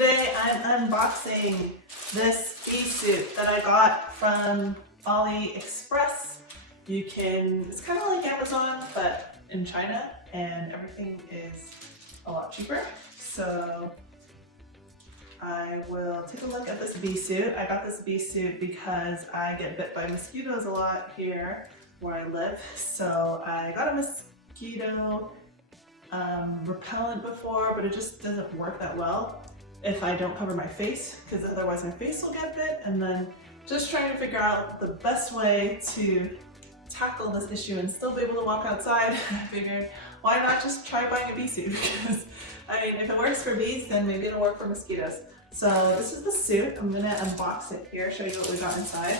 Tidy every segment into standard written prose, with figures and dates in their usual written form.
Today I'm unboxing this bee suit that I got from AliExpress. It's kind of like Amazon, but in China, and everything is a lot cheaper. So I will take a look at this bee suit. I got this bee suit because I get bit by mosquitoes a lot here where I live. So I got a mosquito repellent before, but it just doesn't work that well if I don't cover my face, because otherwise my face will get bit. And then just trying to figure out the best way to tackle this issue and still be able to walk outside. I figured, why not just try buying a bee suit? Because I mean, if it works for bees, then maybe it'll work for mosquitoes. So this is the suit. I'm gonna unbox it here, show you what we got inside.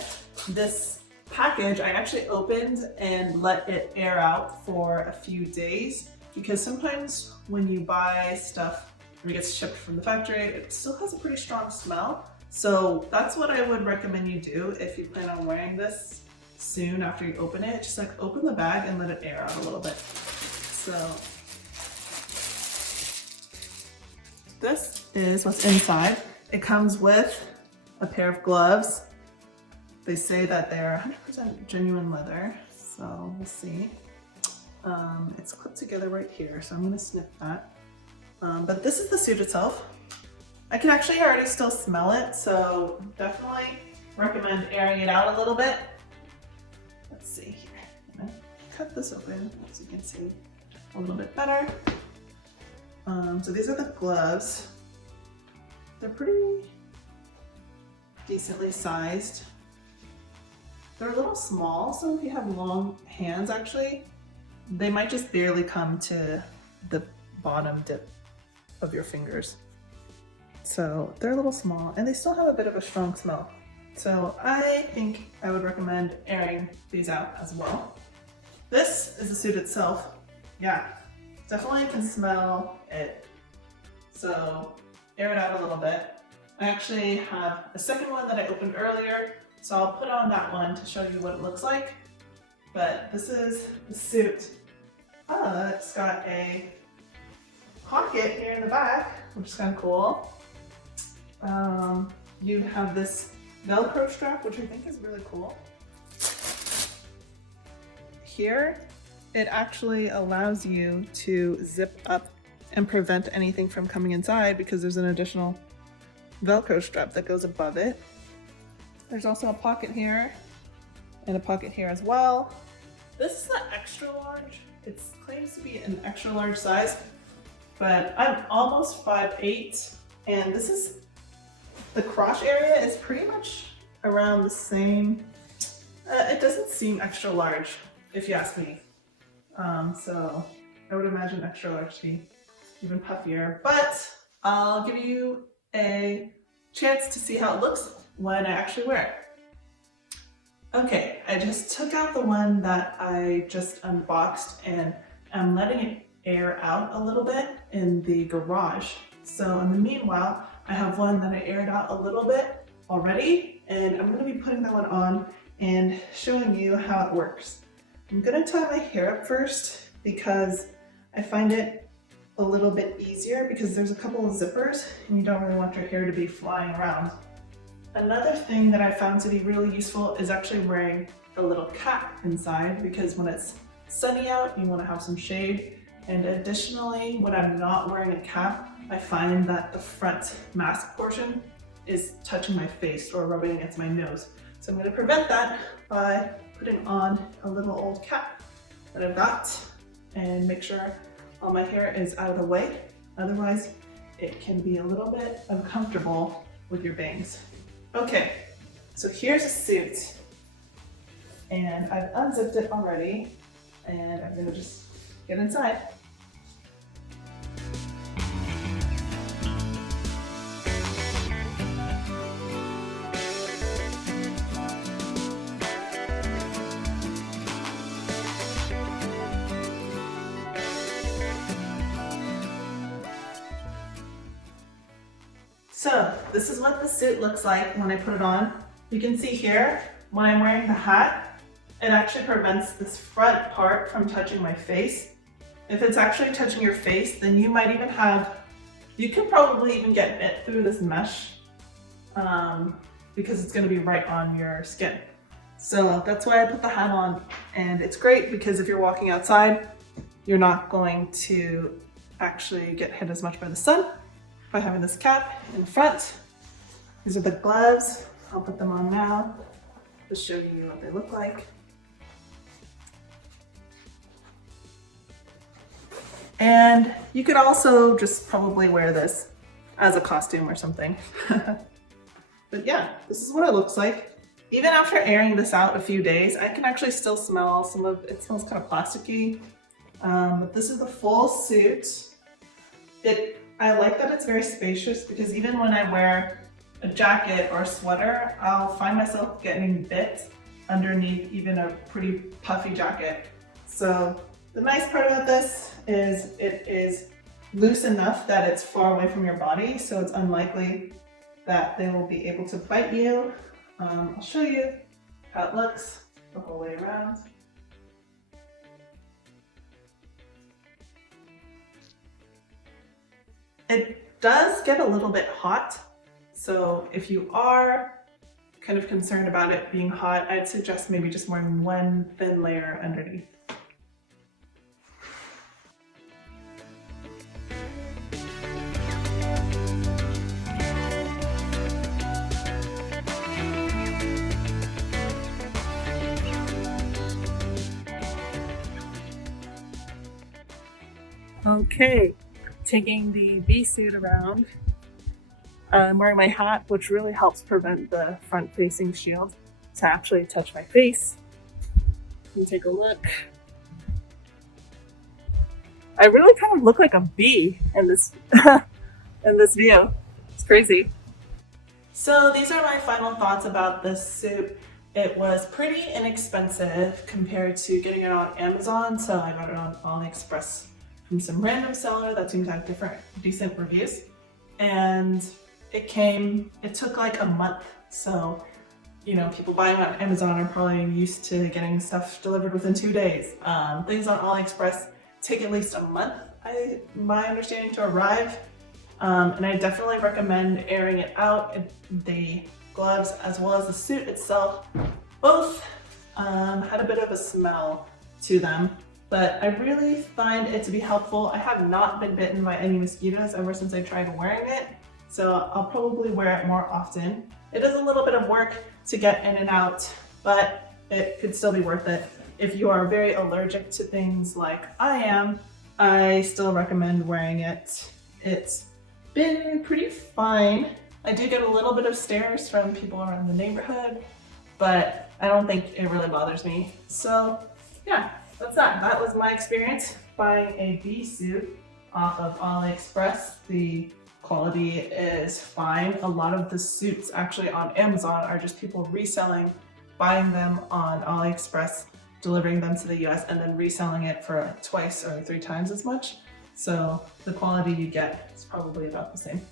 This package I actually opened and let it air out for a few days, because sometimes when you buy stuff when it gets shipped from the factory, it still has a pretty strong smell. So that's what I would recommend you do if you plan on wearing this soon after you open it. Just like open the bag and let it air out a little bit. So this is what's inside. It comes with a pair of gloves. They say that they're 100% genuine leather, so we'll see. It's clipped together right here, so I'm gonna snip that. But this is the suit itself. I can actually already still smell it, so definitely recommend airing it out a little bit. Let's see here. I'm gonna cut this open so you can see a little bit better. So these are the gloves. They're pretty decently sized. They're a little small, so if you have long hands, actually, they might just barely come to the bottom dip of your fingers. So they're a little small and they still have a bit of a strong smell. So I think I would recommend airing these out as well. This is the suit itself. Yeah, definitely can smell it. So air it out a little bit. I actually have a second one that I opened earlier, so I'll put on that one to show you what it looks like. But this is the suit. It's got a pocket here in the back, which is kind of cool. You have this Velcro strap, which I think is really cool. Here, it actually allows you to zip up and prevent anything from coming inside because there's an additional Velcro strap that goes above it. There's also a pocket here and a pocket here as well. This is the extra large. It claims to be an extra large size, but I'm almost 5'8", and the crotch area is pretty much around the same. It doesn't seem extra large, if you ask me. So I would imagine extra large to be even puffier, but I'll give you a chance to see how it looks when I actually wear it. Okay, I just took out the one that I just unboxed and I'm letting it air out a little bit in the garage. So in the meanwhile, I have one that I aired out a little bit already, and I'm gonna be putting that one on and showing you how it works. I'm gonna tie my hair up first because I find it a little bit easier because there's a couple of zippers and you don't really want your hair to be flying around. Another thing that I found to be really useful is actually wearing a little cap inside, because when it's sunny out, you want to have some shade. And additionally, when I'm not wearing a cap, I find that the front mask portion is touching my face or rubbing against my nose. So I'm going to prevent that by putting on a little old cap that I've got and make sure all my hair is out of the way. Otherwise, it can be a little bit uncomfortable with your bangs. Okay, so here's a suit, and I've unzipped it already, and I'm gonna just get inside. So this is what the suit looks like when I put it on. You can see here, when I'm wearing the hat, it actually prevents this front part from touching my face. If it's actually touching your face, then you might even have You can probably even get bit through this mesh because it's going to be right on your skin. So that's why I put the hat on, and it's great because if you're walking outside, you're not going to actually get hit as much by the sun by having this cap in front. These are the gloves. I'll put them on now to show you what they look like. And you could also just probably wear this as a costume or something. But yeah, this is what it looks like. Even after airing this out a few days, I can actually still smell some of it. Smells kind of plasticky. But this is the full suit. I like that it's very spacious because even when I wear a jacket or a sweater, I'll find myself getting bit underneath even a pretty puffy jacket. So the nice part about this is it is loose enough that it's far away from your body, so it's unlikely that they will be able to bite you. I'll show you how it looks the whole way around. It does get a little bit hot, so if you are kind of concerned about it being hot, I'd suggest maybe just wearing one thin layer underneath. Okay, taking the bee suit around. I'm wearing my hat, which really helps prevent the front-facing shield to actually touch my face. You can take a look. I really kind of look like a bee in this in this view. It's crazy. So these are my final thoughts about this suit. It was pretty inexpensive compared to getting it on Amazon, so I got it on AliExpress from some random seller that seemed to have decent reviews. And it took like a month. So, you know, people buying on Amazon are probably used to getting stuff delivered within 2 days. Things on AliExpress take at least a month, my understanding, to arrive. And I definitely recommend airing it out. The gloves as well as the suit itself both had a bit of a smell to them. But I really find it to be helpful. I have not been bitten by any mosquitoes ever since I tried wearing it, so I'll probably wear it more often. It is a little bit of work to get in and out, but it could still be worth it. If you are very allergic to things like I am, I still recommend wearing it. It's been pretty fine. I do get a little bit of stares from people around the neighborhood, but I don't think it really bothers me. So yeah. That's that. That was my experience buying a bee suit off of AliExpress. The quality is fine. A lot of the suits actually on Amazon are just people reselling, buying them on AliExpress, delivering them to the US, and then reselling it for 2 or 3 times as much. So the quality you get is probably about the same.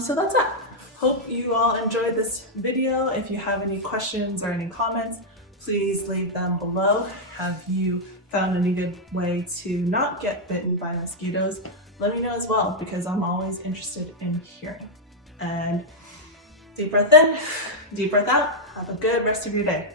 So that's it. Hope you all enjoyed this video. If you have any questions or any comments, please leave them below. Have you found any good way to not get bitten by mosquitoes? Let me know as well, because I'm always interested in hearing. And deep breath in, deep breath out. Have a good rest of your day.